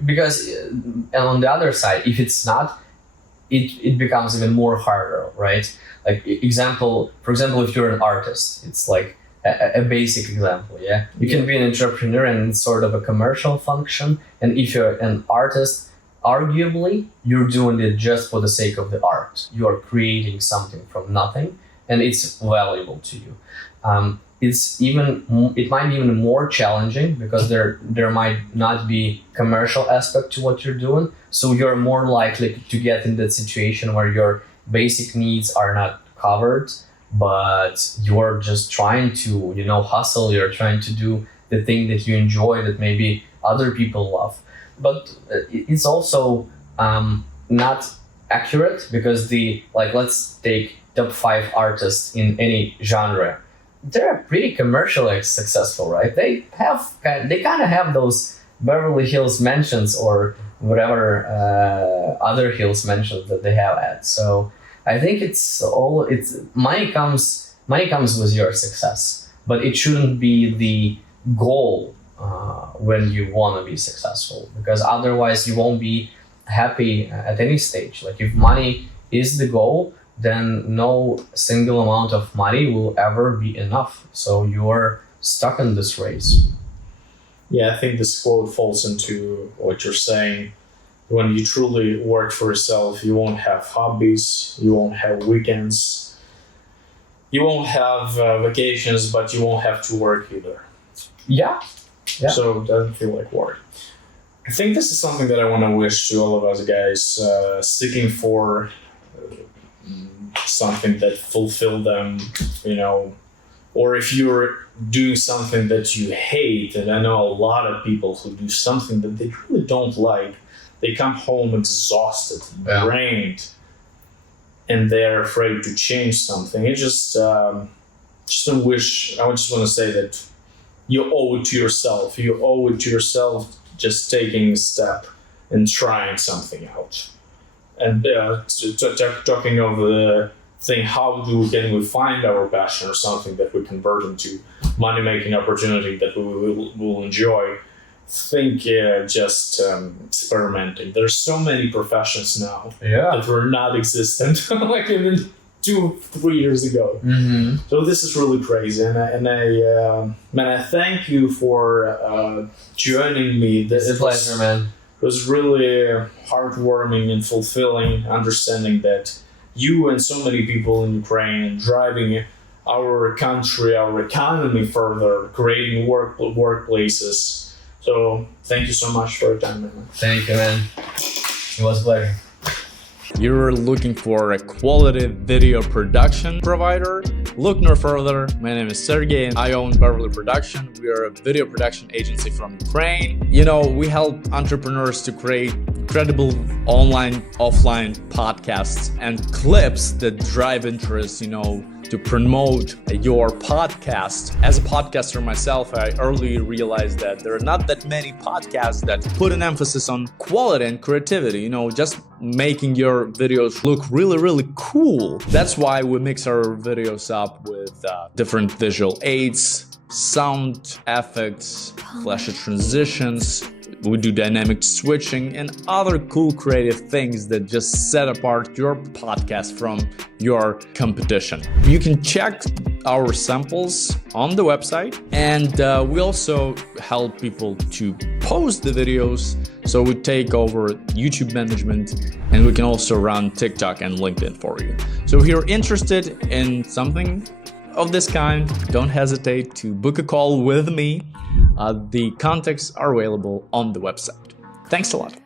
Because, and on the other side, if it's not, it becomes even more harder, right? Like for example, if you're an artist, it's like a basic example, yeah? You can be an entrepreneur and it's sort of a commercial function. And if you're an artist, arguably, you're doing it just for the sake of the art. You are creating something from nothing, and it's valuable to you. It might be even more challenging because there might not be commercial aspect to what you're doing. So you're more likely to get in that situation where your basic needs are not covered, but you're just trying to, hustle. You're trying to do the thing that you enjoy that maybe other people love. But it's also not accurate because let's take top 5 artists in any genre. They're pretty commercially successful, right? They kind of have those Beverly Hills mansions or whatever other hills mansions that they have at. So I think it's money comes with your success, but it shouldn't be the goal when you want to be successful, because otherwise you won't be happy at any stage. Like if money is the goal, then no single amount of money will ever be enough. So you're stuck in this race. Yeah, I think this quote falls into what you're saying. When you truly work for yourself, you won't have hobbies, you won't have weekends, you won't have vacations, but you won't have to work either. Yeah. So it doesn't feel like work. I think this is something that I want to wish to all of us guys seeking for something that fulfill them, or if you're doing something that you hate, and I know a lot of people who do something that they really don't like, they come home exhausted, drained, and they're afraid to change something. I just want to say that you owe it to yourself. You owe it to yourself just taking a step and trying something out. And talking of the thing, how can we find our passion or something that we convert into money-making opportunity that we will enjoy? Think just experimenting. There's so many professions now that were not existent like even 2-3 years ago. Mm-hmm. So this is really crazy, and I thank you for joining me. It's a pleasure, man. It was really heartwarming and fulfilling, understanding that you and so many people in Ukraine driving our country, our economy further, creating workplaces. So thank you so much for your time, man. Thank you, man. It was a pleasure. You're looking for a quality video production provider? Look no further. My name is Sergey and I own Brigtherly Production. We are a video production agency from Ukraine. We help entrepreneurs to create credible online, offline podcasts and clips that drive interest, to promote your podcast. As a podcaster myself, I early realized that there are not that many podcasts that put an emphasis on quality and creativity, just making your videos look really, really cool. That's why we mix our videos up with different visual aids, sound effects, flashy transitions. We do dynamic switching and other cool creative things that just set apart your podcast from your competition. You can check our samples on the website, and we also help people to post the videos. So we take over YouTube management, and we can also run TikTok and LinkedIn for you. So if you're interested in something of this kind, don't hesitate to book a call with me. The contacts are available on the website. Thanks a lot.